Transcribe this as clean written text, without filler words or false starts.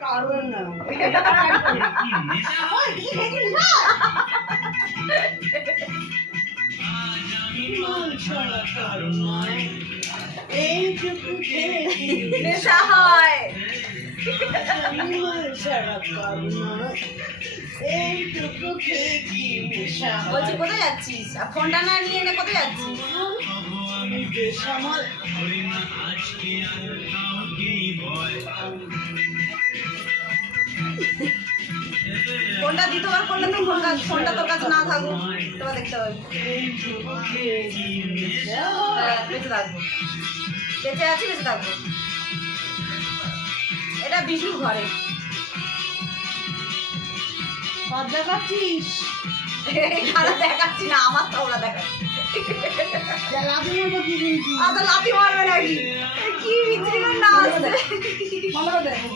কারণ না এইটুকু নেশা হয়। এইটুকু খেয়ে কি নেশা বলছি কোথায় যাচ্ছিস? আর ফোনটা না নিয়ে এনে কোথায় যাচ্ছিস? আমার ফোনটা দ্বিতীয়বার করলে তো ফোনটা তোর কাছে না থাকবো, তোরা দেখতে পাবি। হ্যাঁ, বেঁচে থাকবো, বেঁচে আছি, বেঁচে থাকবো। এটা বিশুর ঘরে। দেখাচ্ছিস খারাপ দেখাচ্ছি না, আমার তো ওরা দেখাচ্ছি। লাভি নেবো কি কিন্তু লাথি মারবে নাকি? কি বিচ্ছিরি করে না আসছে। মামারা দেখো